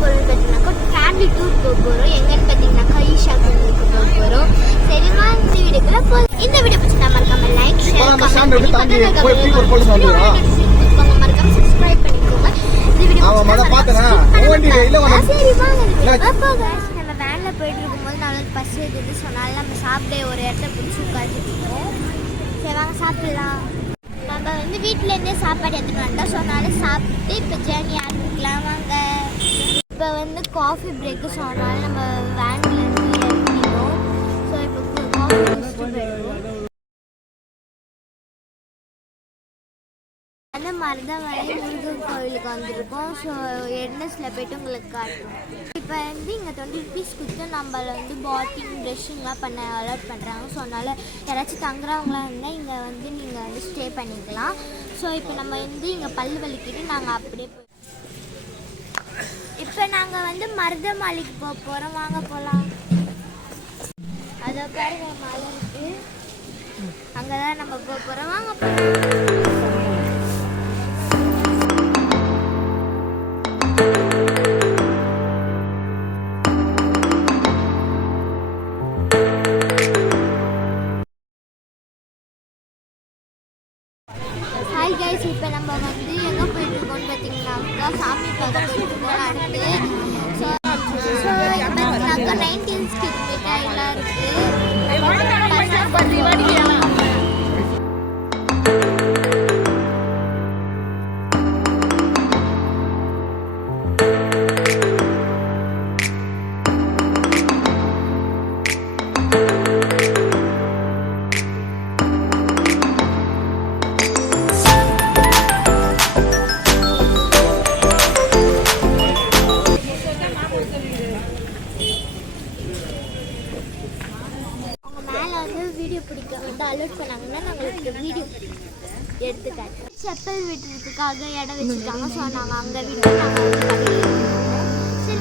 போகிறோம்னு பார்த்தீங்கன்னாக்கா family tour போக போகிறோம். எங்கன்னு பார்த்தீங்கன்னாக்கா ஈஷா கோயிலுக்கு போக போகிறோம். சரிமா, இந்த வீடியோக்குள்ள இந்த வீடியோ பிடிச்சி நான் மறக்காம லைக் ஷேர் மறக்காம சப்ஸ்கிரைப் பண்ணிக்கோங்க. இந்த வீடியோ சரி வாங்க நம்ம வேனில் போயிட்டு இருக்கும்போது நல்லா பசி எடுத்து சொன்னாலும் நம்ம சாப்பிட ஒரு இடத்த பிடிச்சி உட்காந்துருக்கோம். சரி வாங்க சாப்பிடலாம். நம்ம வந்து வீட்டிலேருந்தே சாப்பாடு எடுத்துகிட்டு வந்தோம். சொன்னாலும் சாப்பிட்டு இப்போ ஜேர்னி ஆரம்பிக்கலாம் வாங்க. இப்போ வந்து காஃபி பிரேக்கு சொன்னாலும் நம்ம வேன்லேருந்து இறங்கினோம். ஸோ இப்போ காஃபி குடிச்சிட்டு போயிடுவோம். அந்த மருதமலை முருகன் கோவிலுக்கு வந்திருக்கோம். ஸோ என்எஸில் போய்ட்டு உங்களுக்கு காட்டுறோம். இப்போ வந்து இங்கே 20 rupees கொடுத்து நம்மளை வந்து பாட்டிங் ப்ரெஷ்ஷிங்லாம் பண்ண அலோட் பண்ணுறாங்க. ஸோ அதனால் யாராச்சும் தங்குறவங்களாம் இருந்தால் இங்கே வந்து நீங்கள் வந்து ஸ்டே பண்ணிக்கலாம். ஸோ இப்போ நம்ம வந்து இங்கே பல் வலிக்கிட்டு நாங்கள் அப்படியே இப்போ நாங்கள் வந்து மருதமலைக்கு போக போகிறோம். வாங்க போகலாம். அதை பாருங்க மலை இருக்குது, அங்கே தான் நம்ம போக போகிறோம். வாங்க போகலாம். ஹாய் கைஸ், இப்போ நம்ம வந்து எங்கே போயிட்டுருக்கோம்னு பார்த்தீங்கன்னாக்கா சாமி பார்க்க போயிட்டுருக்கோம் அடுத்து. ஸோ பார்த்தீங்கன்னாக்கா 19 கிட் மிட்டாயெல்லாம் இருக்குது. வீடியோ பிடிக்க வந்து அலோட் பண்ணாங்கன்னா நாங்களுக்கு வீடியோ எடுத்துக்காட்டு. செப்பல் விட்டுறதுக்காக இடம் வச்சுருக்காங்க. ஸோ நாங்கள் அங்கே விட்டு நாங்கள் வந்து சரி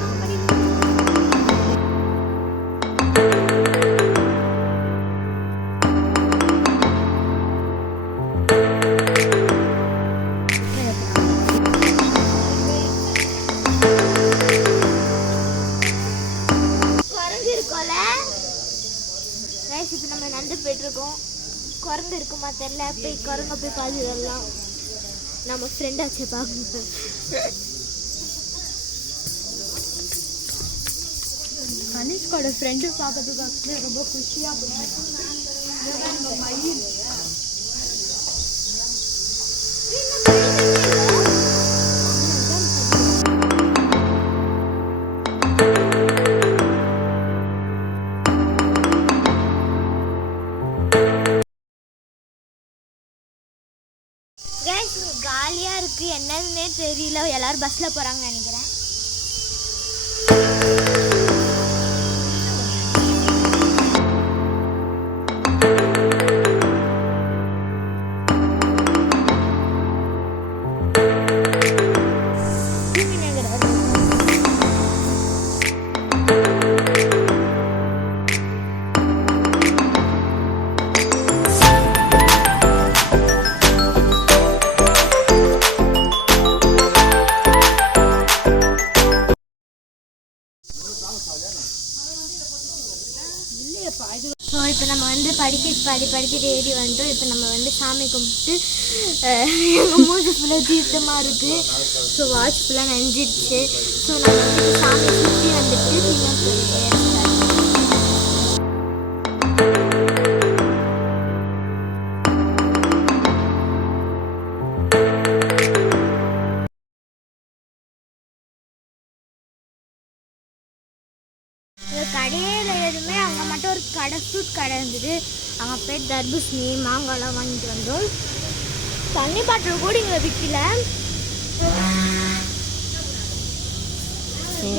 குறைஞ்சி இருக்கோம்ல. இப்போ நம்ம நடந்து போயிட்டுருக்கோம். குரங்கு இருக்குமா தெரியல. போய் குரங்க போய் பார்த்துக்கலாம். நம்ம ஃப்ரெண்டாச்சே பார்க்கணும். கனிஷ்கோட ஃப்ரெண்டு பார்க்கறதுக்கு ரொம்ப குஷியாக போகும். காலியாக இருக்குது, என்னதுன்னே தெரியல. எல்லோரும் பஸ்ஸில் போகிறாங்கன்னு நினைக்கிறேன். ஸோ இப்போ நம்ம வந்து படிக்கிட்டு ஏறி வந்துட்டோம். இப்போ நம்ம வந்து சாமி கும்பிட்டு எங்கள் மூஞ்சி ஃபுல்லாக தீர்த்தமாக இருக்குது. ஸோ வாட்ச் ஃபுல்லாக நனைஞ்சிடுச்சு. ஸோ நம்ம வந்து சாமி சுற்றி வந்துட்டு கடையில் எதுவுமே அங்கே மட்டும் ஒரு கடை ஃப்ரூட் கடை இருந்தது. அங்கே போய் தர்பூசணி மாங்காய்லாம் வாங்கிட்டு வந்தோம். தண்ணி பாட்டில் கூட இங்கே விற்கல.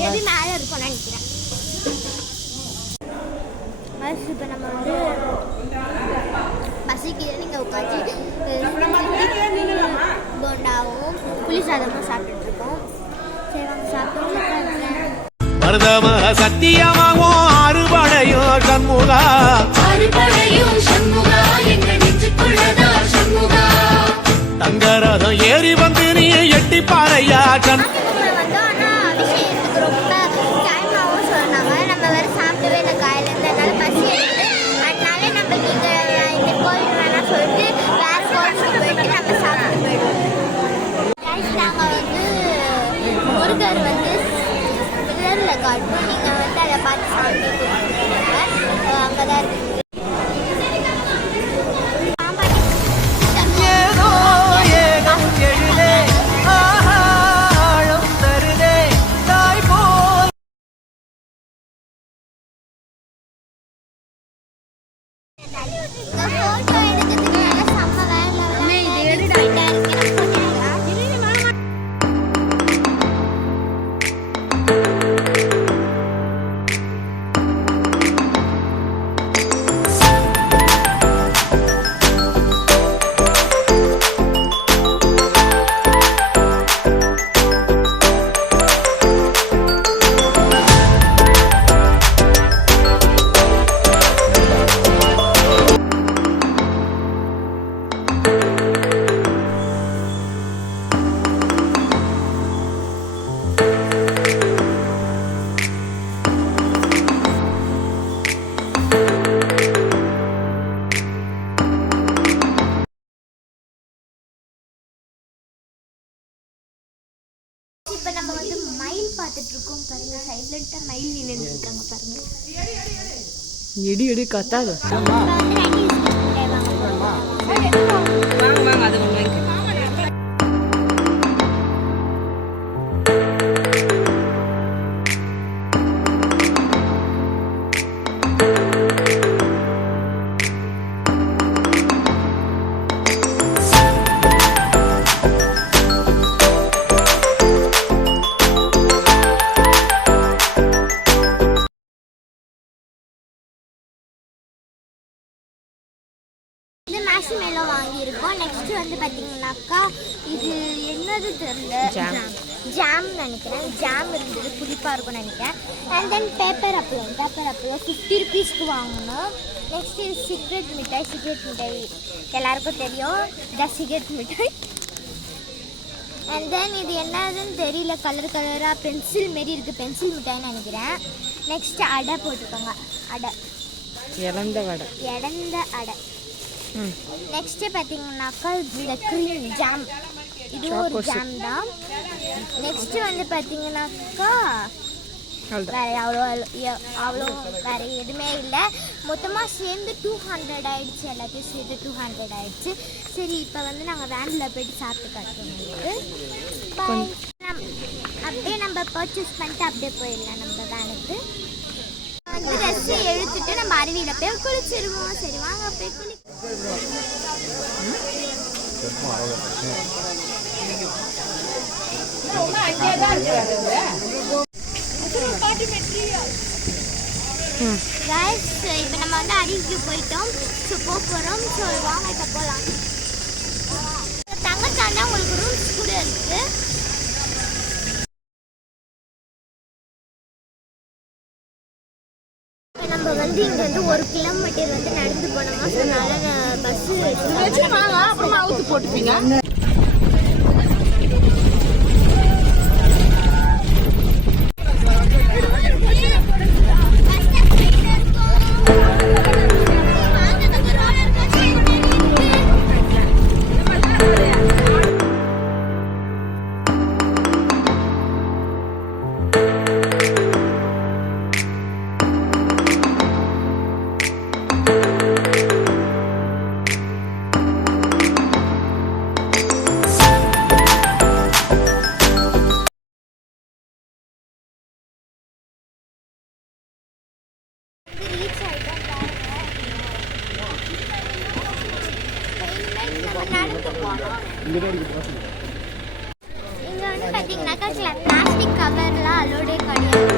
எது மேலே இருக்கும்னு நினைக்கிறேன். இப்போ நம்ம வந்து பசிக்கு நீங்கள் உட்காந்து போண்டாவும் புளி சாதமும் சாப்பிட்டுருக்கோம். சரி வாங்க சாப்பிட்டு மருதமல சத்தியமாகும் அறுபடையோ சண்முகா தங்கரதம் ஏறி வந்து நீ எட்டி பாறையா அபிஷேகத்துக்கு ரொம்ப காட்டும். நீங்கள் வந்து அதை பார்த்து சாமி கும்பிடுங்க. அங்கே தான் இருக்குது. இப்போ நம்ம வந்து மயில் பார்த்துட்டு இருக்கோம் பாருங்க. சைலண்டா மயில் நின்று இருக்காங்க பாருங்க. எடி எடி கத்தாது. இது மேஷ்மேலோ வாங்கியிருக்கோம். நெக்ஸ்ட் வந்து பார்த்தீங்கன்னாக்கா இது என்னது தெரியல, ஜாம் நினைக்கிறேன். ஜாம் இருந்தது, புளிப்பாக இருக்கும்னு நினைக்கிறேன். அண்ட் தென் பேப்பர் அப்பளம் 50 ருபீஸ்க்கு வாங்கினோம். நெக்ஸ்ட் இது சிகரெட் மிட்டாய் எல்லாருக்கும் தெரியும், த சிகரெட் மிட்டாய். அண்ட் தென் இது என்னதுன்னு தெரியல, கலர் கலராக பென்சில் மாரி இருக்குது, பென்சில் மிட்டாய்னு நினைக்கிறேன். நெக்ஸ்ட் அடை போட்டுக்கோங்க, அடை இழந்த அடை. நெக்ஸ்ட் பார்த்தீங்கன்னாக்கா இந்த க்ரீம் ஜாம், இதுவும் ஒரு ஜாம் தான். நெக்ஸ்ட் வந்து பார்த்தீங்கன்னாக்கா வேறு அவ்வளோ வேறு எதுவுமே இல்லை. மொத்தமாக சேர்ந்து 200 ஆயிடுச்சு. எல்லாத்தையும் சேர்த்து 200 ஆயிடுச்சு. சரி, இப்போ வந்து நாங்கள் வேனில் போய்ட்டு சாப்பிட்டு காட்டுறோம். அப்படியே நம்ம பர்ச்சேஸ் பண்ணிட்டு அப்படியே போயிடலாம் நம்ம வேனுக்கு. வந்து ட்ரெஸ்ஸை எடுத்துட்டு நம்ம அருவியில் போய் குளிச்சிருவோம். சரி வாங்க போய் गाइस இப்போ நம்ம வந்து அருவிக்கு போயிட்டோம். ஸோ போகிறோம். ஸோ வாங்க இப்போ போகலாம். தங்கச்சாண்டா உங்களுக்கு ரூம்ஸ் கூட இருக்குது. நம்ம வந்து இங்க வந்து 1 கிலோமீட்டர் வந்து நடந்து போனோமா. ஸோ அதனால பஸ் அப்புறமா அவுத்து போட்டுப்பீங்க. இங்க வந்து பாத்தீங்கன்னாக்கா பிளாஸ்டிக் கவர்லாம் அலோடே கிடையாது.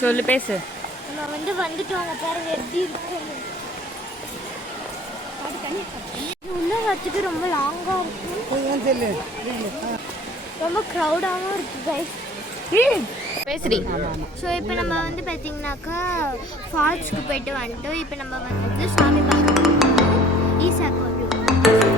சொல்லு, பேசு. நம்ம வந்து வந்துட்டோம். பாருங்க எப்படி இருக்கு. உள்ள வரத்துக்கு ரொம்ப லாங்காக இருக்கும், ரொம்ப க்ரௌடாகவும் இருக்குது கைஸ். பேசுறீ. ஸோ இப்போ நம்ம வந்து பார்த்தீங்கன்னாக்கா ஃபால்ஸ்க்கு போயிட்டு வந்துட்டோம். இப்போ நம்ம வந்து சாமி பார்க்க ஈசா கோவில்